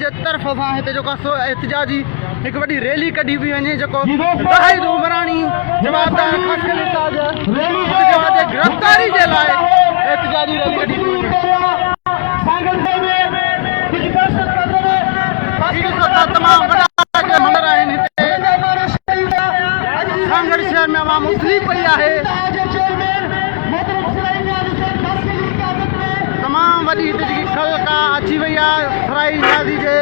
जे तरफ़ सां हिते जेको आहे सो एहतिजाजी हिकु वॾी रैली कढी वई वञे जेको ज़ाहिद उमरानी जवाबदार गिरफ़्तारी जे लाइ एहतिजाजी रैली कढी वई तमामु वॾा मंदर आहिनि हिते सांगड़ शहर में आवाम उथली पई आहे तमामु वॾी हिते जेकी ख़ल्क़ अची वई आहे सराई नियाज़ी जे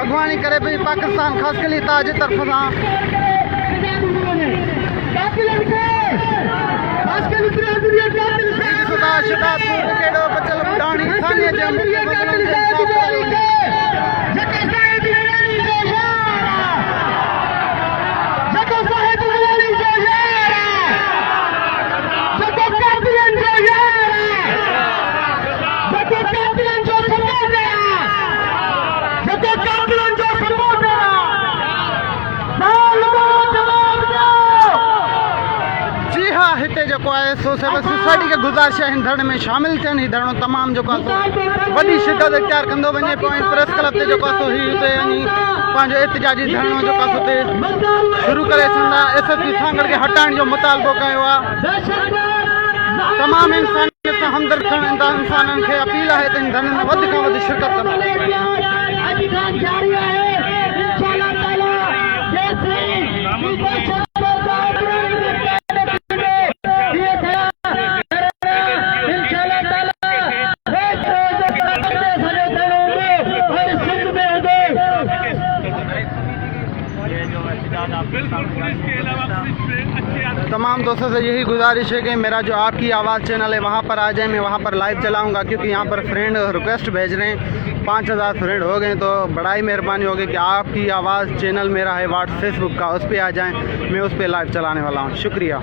अॻुवाणी करे पई पाकिस्तान ख़ासि कली ताज जे तरफ़ सां हिते जेको आहे सो सिविल सोसाइटी खे गुज़ारिश आहे हिन धरणे में शामिल थियनि हीउ धरणो तमामु जेको आहे सो वॾी शिदत इख़्तियार कंदो वञे पियो ऐं प्रेस क्लब ते जेको आहे सो हीउ हुते वञी पंहिंजो एहतिजाजी धरणो जेको आहे सो हुते शुरू करे सघंदा SSP सांगड़ खे हटाइण जो मुतालबो कयो आहे तमामु इंसानियत सां हमदर्द खणंदा इंसाननि खे अपील आहे त हिन धरणे में वधि खां वधि शिरकत कंदा तमाम दोस्तों से यही गुजारिश है कि मेरा जो आपकी आवाज़ चैनल है वहाँ पर आ जाए मैं वहाँ पर लाइव चलाऊँगा क्योंकि यहाँ पर फ्रेंड रिक्वेस्ट भेज रहे हैं 5000 फ्रेंड हो गए तो बड़ा ही मेहरबानी होगी कि आपकी आवाज़ चैनल मेरा है फेसबुक का उस पर आ जाएं मैं उस पर लाइव चलाने वाला हूँ शुक्रिया।